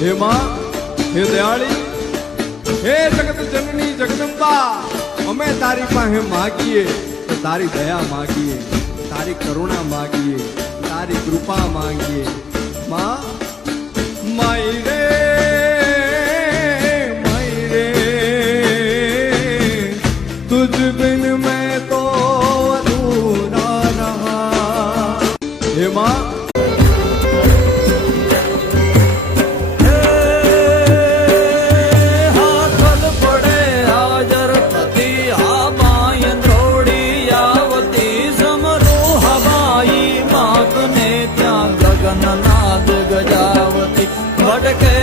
હે માં, હે દયાળી, હે જગત જનની જગદંબા, અમે તારી પાસે માગીએ તો તારી દયા માગીએ, તારી કરુણા માગીએ, તારી કૃપા માંગીએ. માં, માઈ રે तुझ बिन मैं तो अधूरा रहा. हे माँ, हाथल पड़े हाजर पति हामाय द्रोड़ी यावती समरो हवाई मागने त्या गगन नाद गजावती भटके